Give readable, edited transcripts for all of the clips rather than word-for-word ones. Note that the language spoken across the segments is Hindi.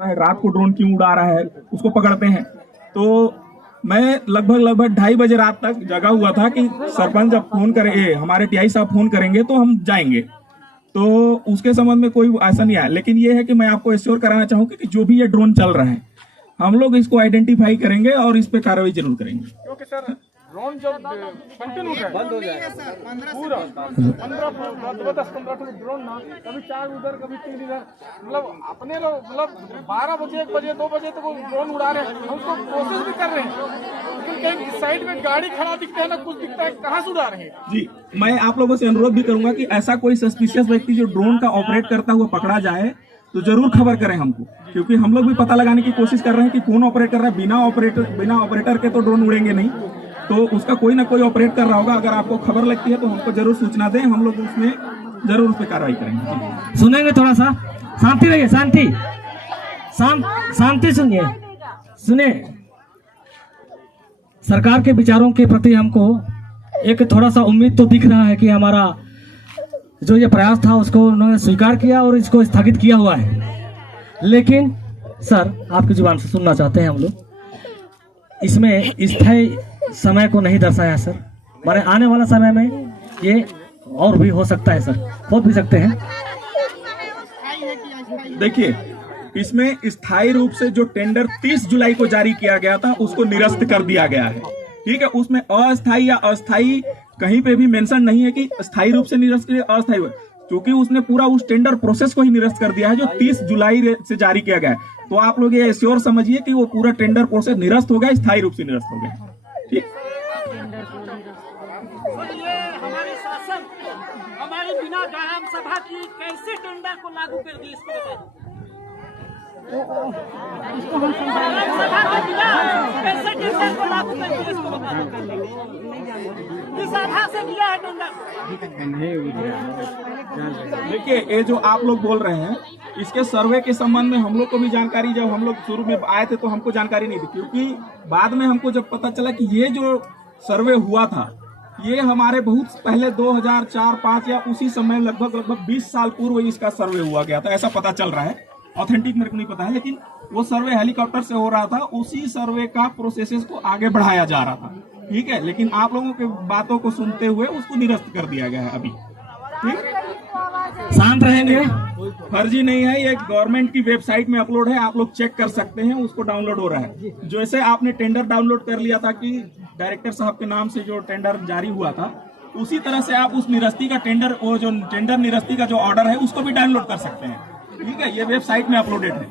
रात को ड्रोन क्यों उड़ा रहा है उसको पकड़ते हैं। तो मैं लगभग 2:30 बजे रात तक जगा हुआ था कि सरपंच जब फोन करे, हमारे टीआई साहब फोन करेंगे तो हम जाएंगे। तो उसके संबंध में कोई ऐसा नहीं आया, लेकिन ये है कि मैं आपको एश्योर कराना चाहूंगा कि जो भी ये ड्रोन चल रहा है हम लोग इसको आइडेंटिफाई करेंगे और इस पे कार्रवाई जरूर करेंगे। क्योंकि सर ड्रोन जब कंटिन्यू है बंद हो जाएगा पूरा 10-15 ड्रोन ना, कभी 4 उधर कभी 3 इधर, मतलब अपने लोग मतलब 12 बजे 1 बजे 2 बजे तक वो ड्रोन उड़ा रहे हैं। हम उसको कोशिश भी कर रहे हैं, लेकिन कहीं साइड में गाड़ी खड़ा दिखता है ना, कुछ दिखता है, कहाँ से उड़ा रहे हैं। जी, मैं आप लोगों से अनुरोध भी करूंगा कि ऐसा कोई सस्पिशियस व्यक्ति जो ड्रोन का ऑपरेट करता हुआ पकड़ा जाए तो जरूर खबर करें हमको, क्योंकि हम लोग भी पता लगाने की कोशिश कर रहे हैं कि कौन ऑपरेट कर रहा है। बिना ऑपरेटर के तो ड्रोन उड़ेंगे नहीं, तो उसका कोई ना कोई ऑपरेट कर रहा होगा। अगर आपको खबर लगती है तो हमको जरूर सूचना दें, हम लोग उसमें जरूर उस पर कार्रवाई करेंगे। सुनेंगे, थोड़ा सा शांति रहिए, शांति सुने। सरकार के विचारों के प्रति हमको एक थोड़ा सा उम्मीद तो दिख रहा है कि हमारा जो ये प्रयास था उसको उन्होंने स्वीकार किया और इसको स्थगित किया हुआ है। लेकिन सर आपकी जुबान से सुनना चाहते हैं हम लोग, इसमें स्थायी समय को नहीं दर्शाया सर। हमारे आने वाला समय में ये और भी हो सकता है सर, हो भी सकते हैं। देखिए, इसमें स्थायी रूप से जो टेंडर 30 जुलाई को जारी किया गया था उसको निरस्त कर दिया गया है। ठीक है, उसमें अस्थायी या अस्थायी कहीं पे भी मेंशन नहीं है कि स्थायी रूप से निरस्त किया, अस्थायी, क्योंकि उसने पूरा उस टेंडर प्रोसेस को ही निरस्त कर दिया है जो 30 जुलाई से जारी किया गया है। तो आप लोग ये एश्योर समझिए कि वो पूरा टेंडर प्रोसेस निरस्त हो गया, स्थायी रूप से निरस्त हो गया। ठीक, हमारे शासन हमारे बिना ग्राम सभा की कैसे टेंडर को लागू कर दी, इसको बता दो। कैसे टेंडर को लागू कर दी, इसको बता दो। किस आधार से दिया है टेंडर? देखिए, ये जो आप लोग बोल रहे हैं इसके सर्वे के संबंध में हम लोग को भी जानकारी, जब हम लोग शुरू में आए थे तो हमको जानकारी नहीं थी, क्योंकि बाद में हमको जब पता चला कि ये जो सर्वे हुआ था ये हमारे बहुत पहले 2004-5 या उसी समय लगभग 20 साल पूर्व इसका सर्वे हुआ गया था, ऐसा पता चल रहा है। ऑथेंटिक मेरे को नहीं पता है, लेकिन वो सर्वे हेलीकॉप्टर से हो रहा था, उसी सर्वे का प्रोसेसेस को आगे बढ़ाया जा रहा था। ठीक है, लेकिन आप लोगों के बातों को सुनते हुए उसको निरस्त कर दिया गया है अभी। ठीक, शांत रहेंगे, फर्जी नहीं है, ये गवर्नमेंट की वेबसाइट में अपलोड है, आप लोग चेक कर सकते हैं, उसको डाउनलोड हो रहा है। जैसे आपने टेंडर डाउनलोड कर लिया था कि डायरेक्टर साहब के नाम से जो टेंडर जारी हुआ था, उसी तरह से आप उस निरस्ती का टेंडर, वो जो टेंडर निरस्ती का जो ऑर्डर है उसको भी डाउनलोड कर सकते हैं। ठीक है, ये वेबसाइट में अपलोडेड है।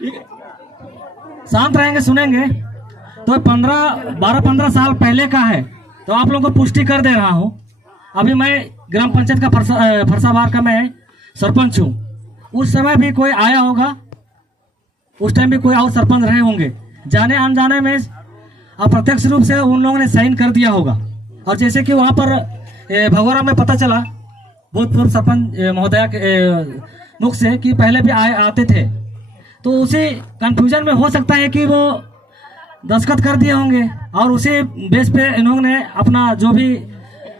ठीक है, शांत रहेंगे, सुनेंगे। तो 12-15 साल पहले का है, तो आप लोगों को पुष्टि कर दे रहा हूँ। अभी मैं ग्राम पंचायत का फरसाबार का मैं सरपंच हूँ। उस समय भी कोई आया होगा, उस टाइम भी कोई और सरपंच रहे होंगे, जाने अनजाने में अप्रत्यक्ष रूप से उन लोगों ने साइन कर दिया होगा। और जैसे कि वहाँ पर भगोरा में पता चला भूतपूर्व सरपंच महोदया के मुख से कि पहले भी आते थे, तो उसी कंफ्यूजन में हो सकता है कि वो दस्तखत कर दिए होंगे और उसी बेस पे इन्होंने अपना जो भी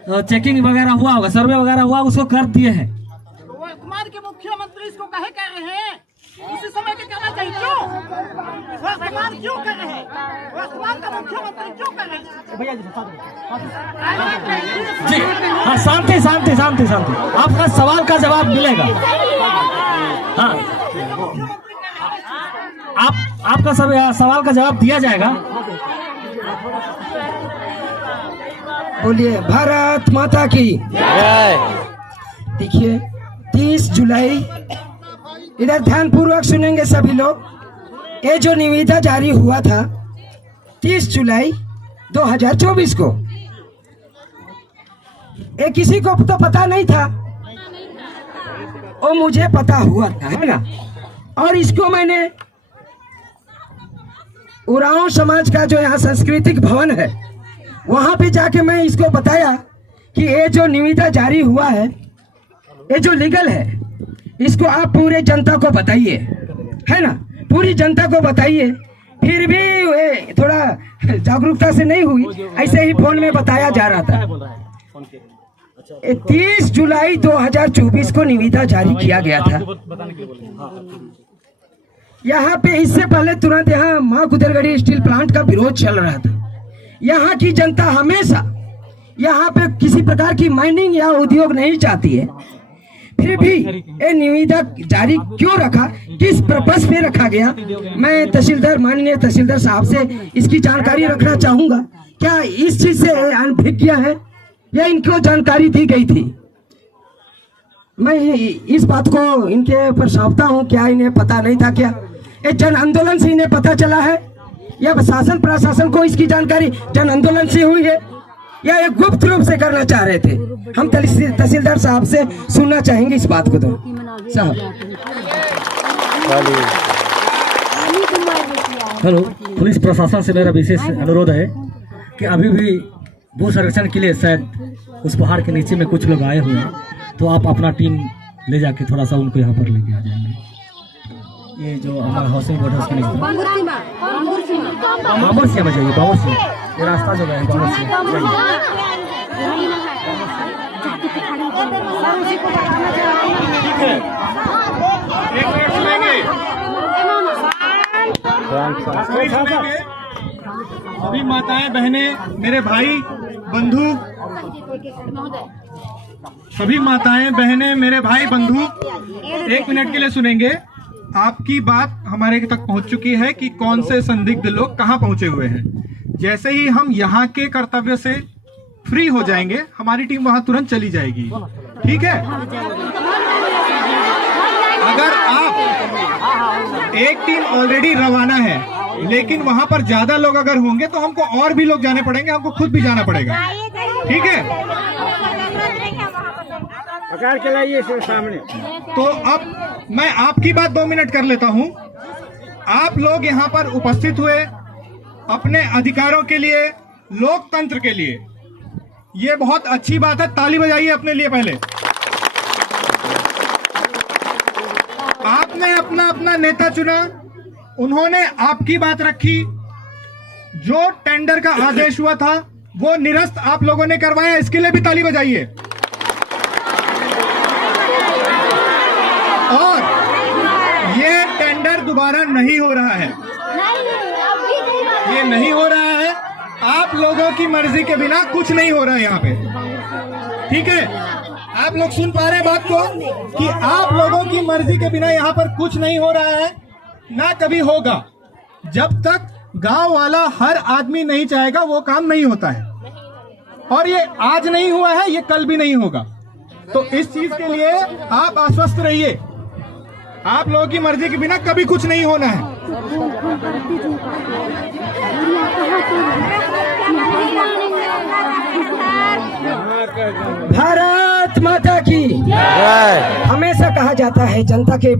चेकिंग वगैरह हुआ होगा, सर्वे वगैरह हुआ, उसको कर दिए हैं। वर्तमान के मुख्यमंत्री इसको कहे कर रहे हैं, उसी समय के कहना चाहिए। क्यों वर्तमान क्यों कर रहे हैं? वर्तमान का मुख्यमंत्री क्यों कर रहे हैं? जी हाँ, शांति। आपका सवाल का जवाब मिलेगा। हाँ, आपका सवाल का जवाब दिया जाएगा। बोलिए भारत माता की जय। देखिए 30 जुलाई, इधर ध्यानपूर्वक सुनेंगे सभी लोग। ये जो निविदा जारी हुआ था 30 जुलाई 2024 को, ये किसी को तो पता नहीं था, वो मुझे पता हुआ था, है ना। और इसको मैंने उरांव समाज का जो यहाँ सांस्कृतिक भवन है वहां पे जाके मैं इसको बताया कि ये जो निविदा जारी हुआ है ये जो लीगल है, इसको आप पूरे जनता को बताइए, है ना, पूरी जनता को बताइए। फिर भी ये थोड़ा जागरूकता से नहीं हुई, ऐसे ही फोन में बताया जा रहा था। 30 जुलाई 2024 को निविदा जारी किया गया था। यहाँ पे इससे पहले तुरंत यहाँ माँ गुदरगढ़ी स्टील प्लांट का विरोध चल रहा था। यहाँ की जनता हमेशा यहाँ पे किसी प्रकार की माइनिंग या उद्योग नहीं चाहती है, फिर भी ये निविदा जारी क्यों रखा, किस पर्पस पे रखा गया, मैं तहसीलदार माननीय तहसीलदार साहब से इसकी जानकारी रखना चाहूंगा। क्या इस चीज से अनभिज्ञ है या इनको जानकारी दी गई थी? मैं इस बात को इनके ऊपर सौंपता हूँ। क्या इन्हें पता नहीं था? क्या ये जन आंदोलन से इन्हें पता चला है या शासन प्रशासन को इसकी जानकारी जन आंदोलन से हुई है या ये गुप्त रूप से करना चाह रहे थे? हम तहसीलदार साहब से सुनना चाहेंगे इस बात को। तो साहब हेलो, पुलिस प्रशासन से मेरा विशेष अनुरोध है कि अभी भी भू सर्वेक्षण के लिए शायद उस पहाड़ के नीचे में कुछ लोग आए हुए हैं, तो आप अपना टीम ले जाके थोड़ा सा उनको यहाँ पर लेके आ जाएंगे। ये जो हमारा हाउसिंग बोर्ड है उसके नीचे बाबरसिया में जाइए, बाबरसिया ये रास्ता जो है बाबरसिया ठीक है, एक मिनट सुनेंगे। सभी सुनेंगे। सभी माताएं बहनें मेरे भाई बंधु, सभी माताएं बहनें मेरे भाई बंधु 1 मिनट के लिए सुनेंगे। आपकी बात हमारे तक पहुंच चुकी है कि कौन से संदिग्ध लोग कहां पहुंचे हुए हैं। जैसे ही हम यहां के कर्तव्य से फ्री हो जाएंगे, हमारी टीम वहां तुरंत चली जाएगी। ठीक है, अगर आप एक टीम ऑलरेडी रवाना है, लेकिन वहां पर ज्यादा लोग अगर होंगे तो हमको और भी लोग जाने पड़ेंगे, हमको खुद भी जाना पड़ेगा। ठीक है, पकड़ के लाइए सामने। तो अब मैं आपकी बात 2 मिनट कर लेता हूं। आप लोग यहां पर उपस्थित हुए अपने अधिकारों के लिए, लोकतंत्र के लिए, ये बहुत अच्छी बात है। ताली बजाइए अपने लिए। पहले आपने अपना अपना नेता चुना, उन्होंने आपकी बात रखी, जो टेंडर का आदेश हुआ था वो निरस्त आप लोगों ने करवाया, इसके लिए भी ताली बजाइए। और ये टेंडर दोबारा नहीं हो रहा है, ये नहीं हो रहा है। आप लोगों की मर्जी के बिना कुछ नहीं हो रहा है यहाँ पे। ठीक है, आप लोग सुन पा रहे हैं बात को कि आप लोगों की मर्जी के बिना यहाँ पर कुछ नहीं हो रहा है, ना कभी होगा। जब तक गांव वाला हर आदमी नहीं चाहेगा वो काम नहीं होता है, और ये आज नहीं हुआ है, ये कल भी नहीं होगा। तो इस चीज के लिए आप आश्वस्त रहिए, आप लोगों की मर्जी के बिना कभी कुछ नहीं होना है। भारत माता की हमेशा कहा जाता है जनता के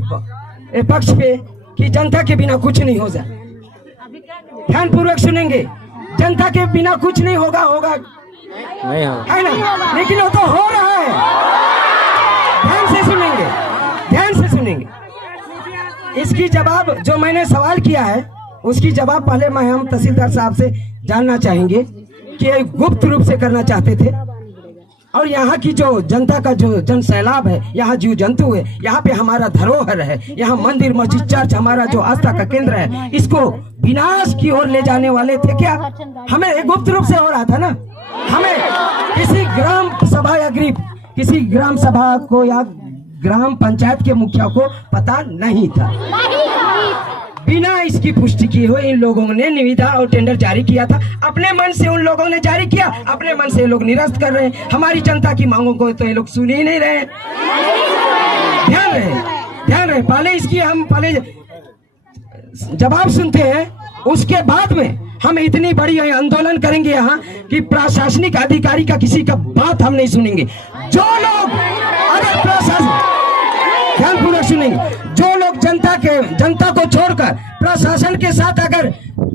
पक्ष पे कि जनता के बिना कुछ नहीं हो जाए। ध्यान पूर्वक सुनेंगे, जनता के बिना कुछ नहीं होगा, होगा नहीं हो, है ना? लेकिन वो तो हो रहा है। ध्यान से सुनेंगे, ध्यान से सुनेंगे। इसकी जवाब जो मैंने सवाल किया है उसकी जवाब पहले मैं हम तहसीलदार साहब से जानना चाहेंगे कि गुप्त रूप से करना चाहते थे, और यहाँ की जो जनता का जो जन सैलाब है, यहाँ जीव जंतु है, यहाँ पे हमारा धरोहर है, यहाँ मंदिर मस्जिद चर्च हमारा जो आस्था का केंद्र है, इसको विनाश की ओर ले जाने वाले थे क्या? हमें गुप्त रूप से हो रहा था ना। हमें किसी ग्राम सभा या किसी ग्राम सभा को या ग्राम पंचायत के मुखिया को पता नहीं था। बिना इसकी पुष्टि किए हुए इन लोगों ने निविदा और टेंडर जारी किया था। अपने मन से उन लोगों ने जारी किया, अपने मन से ये लोग निरस्त कर रहे हैं। हमारी जनता की मांगों को तो ये लोग सुन ही नहीं रहे। ध्यान रहे, ध्यान रहे। पहले इसकी हम पहले जवाब सुनते हैं, उसके बाद में हम इतनी बड़ी आंदोलन करेंगे यहाँ कि प्रशासनिक अधिकारी का किसी का बात हम नहीं सुनेंगे। जो लोग अगर प्रशासन, ध्यान पूर्वक सुनेंगे, जो लोग जनता को छोड़कर प्रशासन के साथ अगर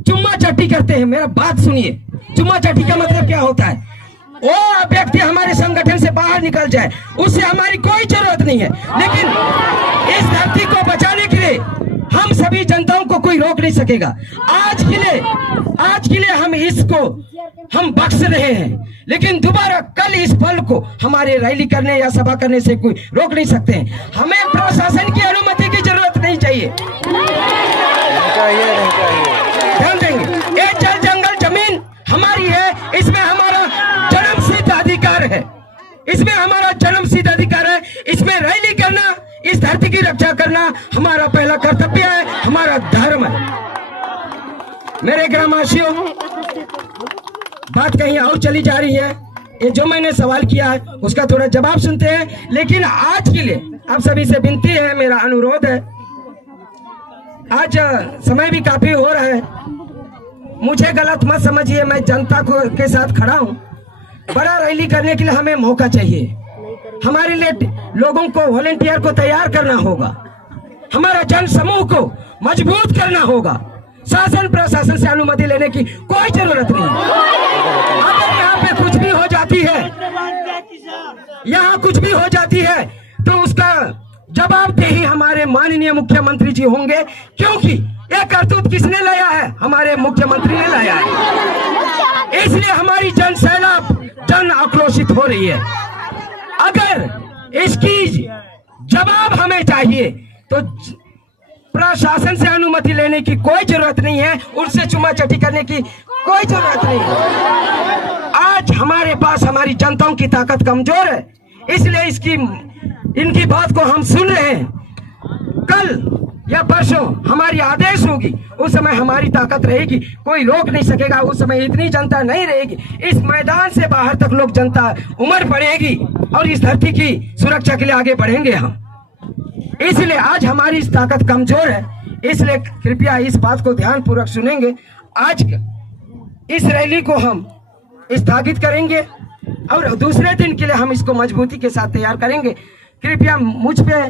चुम्मा चाटी करते हैं, मेरा बात सुनिए, चुम्मा चाटी का मतलब क्या होता है? वो व्यक्ति हमारे संगठन से बाहर निकल जाए, उससे हमारी कोई जरूरत नहीं है। लेकिन इस धरती को बचाने के लिए हम सभी जनताओं को कोई रोक नहीं सकेगा। आज के लिए हम इसको हम बख्श रहे हैं, लेकिन दोबारा कल इस पल को हमारे रैली करने या सभा करने से कोई रोक नहीं सकते हैं। हमें प्रशासन की अनुमति की जरूरत नहीं चाहिए। धरती की रक्षा करना हमारा पहला कर्तव्य है, हमारा धर्म है। मेरे ग्रामवासियों, बात कहीं और चली जा रही है। ये जो मैंने सवाल किया है उसका थोड़ा जवाब सुनते हैं, लेकिन आज के लिए आप सभी से विनती है, मेरा अनुरोध है, आज समय भी काफी हो रहा है, मुझे गलत मत समझिए, मैं जनता को के साथ खड़ा हूँ। बड़ा रैली करने के लिए हमें मौका चाहिए, हमारे लिए लोगों को, वॉलेंटियर को तैयार करना होगा, हमारा जन समूह को मजबूत करना होगा। शासन प्रशासन से अनुमति लेने की कोई जरूरत नहीं। अगर यहाँ पे कुछ भी हो जाती है, यहाँ कुछ भी हो जाती है तो उसका जवाबदेही हमारे माननीय मुख्यमंत्री जी होंगे, क्योंकि ये करतूत किसने लाया है? हमारे मुख्यमंत्री ने लाया है। इसलिए हमारी जन सैलाब, जन आक्रोशित हो रही है। अगर इसकी जवाब हमें चाहिए तो प्रशासन से अनुमति लेने की कोई जरूरत नहीं है, उनसे चुमाचाटी करने की कोई जरूरत नहीं है। आज हमारे पास हमारी जनताओं की ताकत कमजोर है, इसलिए इनकी बात को हम सुन रहे हैं। कल या परसों हमारी आदेश होगी, उस समय हमारी ताकत रहेगी, कोई रोक नहीं सकेगा। उस समय इतनी जनता नहीं रहेगी, इस मैदान से बाहर तक लोग जनता उमड़ पड़ेगी और इस धरती की सुरक्षा के लिए आगे बढ़ेंगे हम। इसलिए आज हमारी इस ताकत कमजोर है, इसलिए कृपया इस बात को ध्यान पूर्वक सुनेंगे। आज इस रैली को हम स्थगित करेंगे और दूसरे दिन के लिए हम इसको मजबूती के साथ तैयार करेंगे। कृपया मुझ पे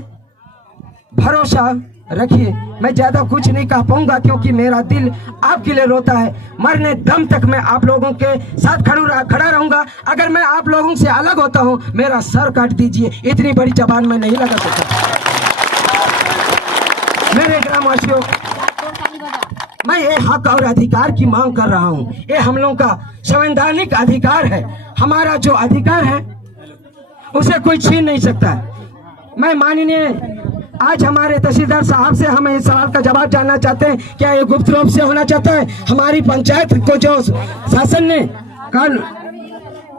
भरोसा रखिए। मैं ज्यादा कुछ नहीं कह पाऊंगा, क्योंकि मेरा दिल आपके लिए रोता है। मरने दम तक मैं आप लोगों के साथ खड़ा रहूंगा। अगर मैं आप लोगों से अलग होता हूं, मेरा सर काट दीजिए, इतनी बड़ी जबान मैं नहीं लगा सकता। मेरे ग्रामवासियों, मैं ये हक और अधिकार की मांग कर रहा हूँ। ये हम लोगों का संवैधानिक अधिकार है। हमारा जो अधिकार है उसे कोई छीन नहीं सकता। मैं माननीय आज हमारे तहसीलदार साहब से हम इस सवाल का जवाब जानना चाहते हैं, क्या ये गुप्त रूप से होना चाहता है? हमारी पंचायत को जो शासन ने कानून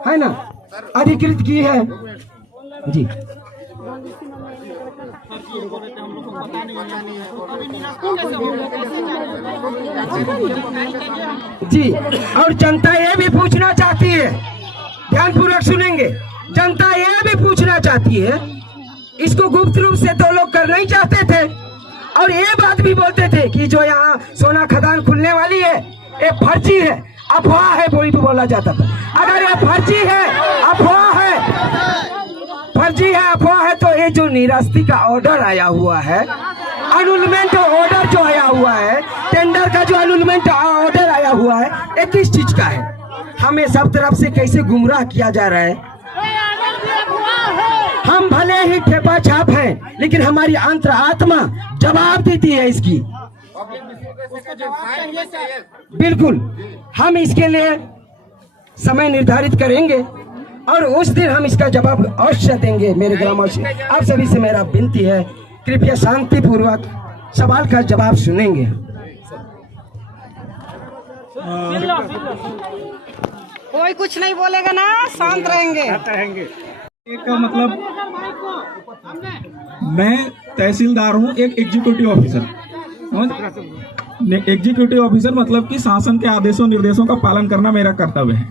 है ना अधिकृत की है जी, जी, और जनता ये भी पूछना चाहती है, ध्यान पूर्वक सुनेंगे, जनता ये भी पूछना चाहती है, इसको गुप्त रूप से तो लोग कर नहीं चाहते थे और ये बात भी बोलते थे कि जो यहाँ सोना खदान खुलने वाली है ये फर्जी है, अफवाह है, बोला जाता था। अगर ये फर्जी है, अफवाह है, फर्जी है, अफवाह है, तो ये जो निरस्ती का ऑर्डर आया हुआ है, अनुलमेंट ऑर्डर जो आया हुआ है, टेंडर का जो अनुलमेंट ऑर्डर आया हुआ है, ये किस चीज का है? हमें सब तरफ से कैसे गुमराह किया जा रहा है। हम भले ही ठेपा छाप हैं, लेकिन हमारी अंतर आत्मा जवाब देती है इसकी। बिल्कुल, हम इसके लिए समय निर्धारित करेंगे और उस दिन हम इसका जवाब अवश्य देंगे। मेरे ग्रामवासी, आप सभी से मेरा विनती है, कृपया शांति पूर्वक सवाल का जवाब सुनेंगे। कोई कुछ नहीं बोलेगा ना, शांत रहेंगे। एक मतलब मैं तहसीलदार हूँ, एक एग्जीक्यूटिव ऑफिसर। एग्जीक्यूटिव ऑफिसर मतलब कि शासन के आदेशों निर्देशों का पालन करना मेरा कर्तव्य है।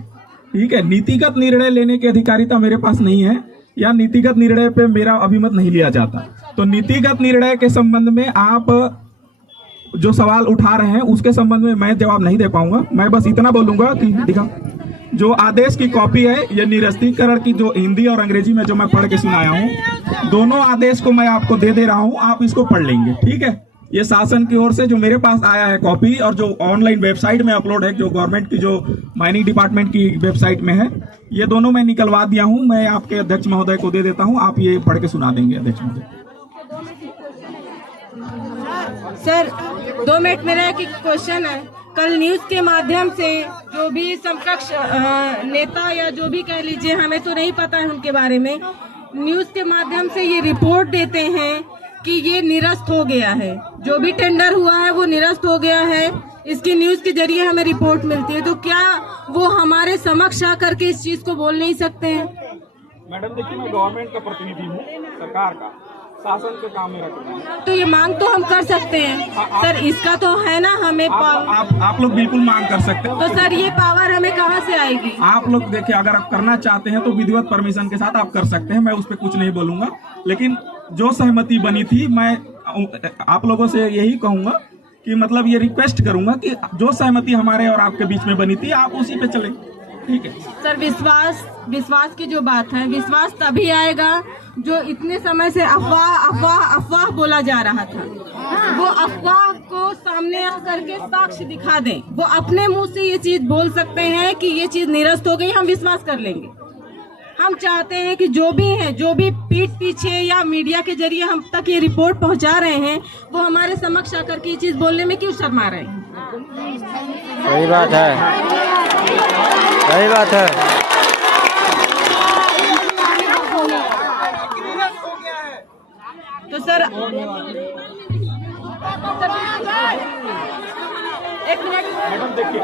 ठीक है, नीतिगत निर्णय लेने की अधिकारिता मेरे पास नहीं है, या नीतिगत निर्णय पे मेरा अभिमत नहीं लिया जाता। तो नीतिगत निर्णय के संबंध में आप जो सवाल उठा रहे हैं उसके संबंध में मैं जवाब नहीं दे पाऊंगा। मैं बस इतना बोलूंगा कि दिखा जो आदेश की कॉपी है, ये निरस्तीकरण की जो हिंदी और अंग्रेजी में जो मैं पढ़ के सुनाया हूँ, दोनों आदेश को मैं आपको दे रहा हूँ, आप इसको पढ़ लेंगे। ठीक है, ये शासन की ओर से जो मेरे पास आया है कॉपी, और जो ऑनलाइन वेबसाइट में अपलोड है, जो गवर्नमेंट की जो माइनिंग डिपार्टमेंट की वेबसाइट में है, ये दोनों मैं निकलवा दिया हूँ। मैं आपके अध्यक्ष महोदय को दे देता हूँ, आप ये पढ़ के सुना देंगे अध्यक्ष महोदय। सर 2 मिनट, मेरा एक क्वेश्चन है। कल न्यूज के माध्यम से जो भी समकक्ष नेता या जो भी कह लीजिए, हमें तो नहीं पता है उनके बारे में, न्यूज के माध्यम से ये रिपोर्ट देते हैं कि ये निरस्त हो गया है, जो भी टेंडर हुआ है वो निरस्त हो गया है। इसकी न्यूज के जरिए हमें रिपोर्ट मिलती है, तो क्या वो हमारे समक्ष आकर के इस चीज को बोल नहीं सकते हैं? मैडम देखिए, मैं गवर्नमेंट का प्रतिनिधि हूँ, सरकार का। शासन के काम में रख रहे हैं। तो ये मांग तो हम कर सकते हैं सर, इसका तो है ना हमें आप लोग बिल्कुल मांग कर सकते हैं। तो सर ये पावर हमें कहाँ से आएगी? आप लोग देखिए, अगर आप करना चाहते हैं तो विधिवत परमिशन के साथ आप कर सकते हैं, मैं उस पर कुछ नहीं बोलूंगा। लेकिन जो सहमति बनी थी, मैं आप लोगों से यही कहूंगा कि मतलब ये रिक्वेस्ट करूंगा कि जो सहमति हमारे और आपके बीच में बनी थी, आप उसी पे चलें। ठीक है सर, विश्वास की जो बात है, विश्वास तभी आएगा जो इतने समय से अफवाह बोला जा रहा था, वो अफवाह को सामने आकर के साक्ष्य दिखा दें। वो अपने मुंह से ये चीज बोल सकते हैं कि ये चीज निरस्त हो गई, हम विश्वास कर लेंगे। हम चाहते हैं कि जो भी है, जो भी पीठ पीछे या मीडिया के जरिए हम तक ये रिपोर्ट पहुंचा रहे हैं, वो हमारे समक्ष आकर के ये चीज बोलने में क्यों शर्मा रहे हैं? सही बात है, सही बात है। तो सर एक मिनट, मैडम देखिए,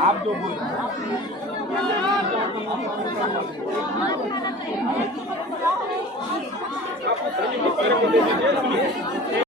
आप जो बोल रहे हैं